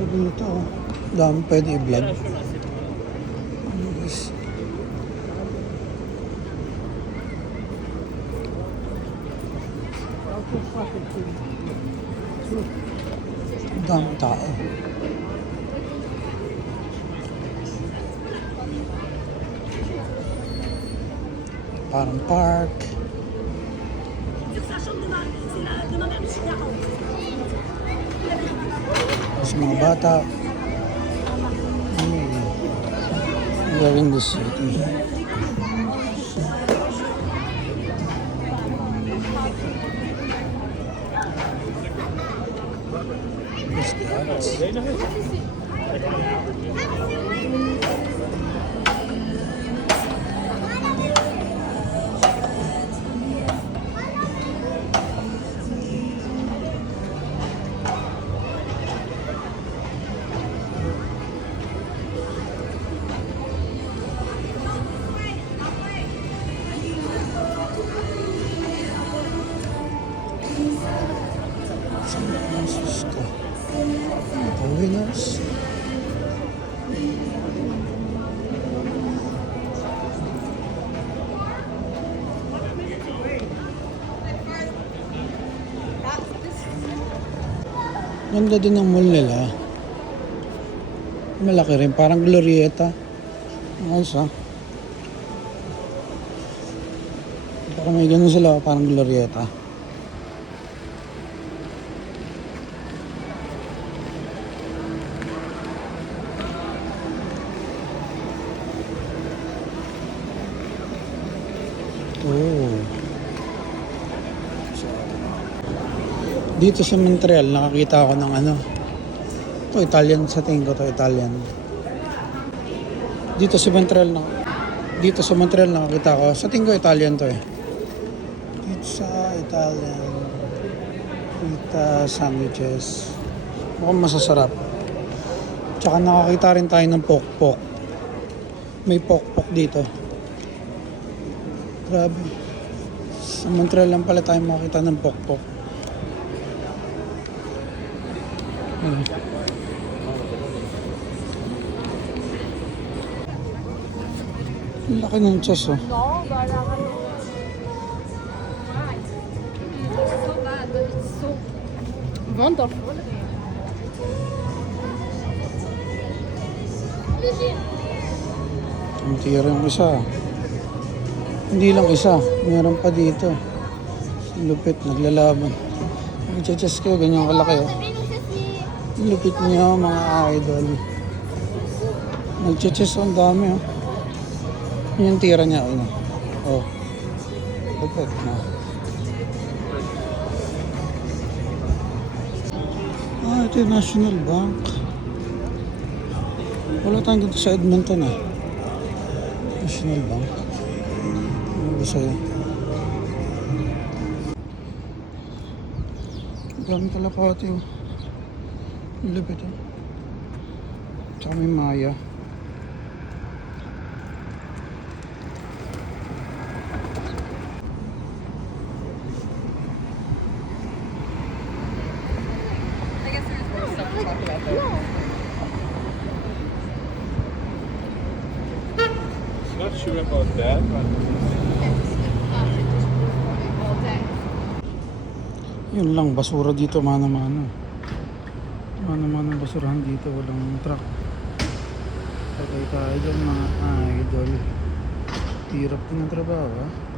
Dito, dami pwede i-vlog. Dami tao. Parang park. Mas mga bata. We're in the city. What's that? San Francisco. The winners. Ganda din ang mall nila. Malaki rin, parang Glorieta. Ayos ha. Baka may ganun sila, parang Glorieta. Oh. Dito sa Montreal, nakakita ako ng ano. Ito, Italian sa tingin ko to, Italian. Dito sa Montreal, nakakita ko. Sa tingin ko, Italian to eh. Pizza, Italian. Pita, sandwiches. Mukhang masasarap. Tsaka nakakita rin tayo ng pokpok. May pokpok dito. Grabe. Sa Montreal lang pala tayo makakita ng pokpok. Ang laki ng chest oh. Wonderful. Ang tira yung isa. Hindi lang isa. Meron pa dito. Lupit, naglalaban. Nag-chest kayo, ganyan kalaki oh. Lupit niya mga idol. Nag-chest ang dami oh. Yung tira niya ano. Oh. Lupit na. Ito yung National Bank. Wala tayong dito sa Edmonton ah. National Bank. Ano ba sa'yo? Dami kalapati oh. Lupit oh. Tsaka may Maya. Not sure about that, but Yun lang, basura dito mana-mana. Mana-mana basurahan dito, walang truck. Patay tayo dyan mga idol. Hirap din ang trabaho ha.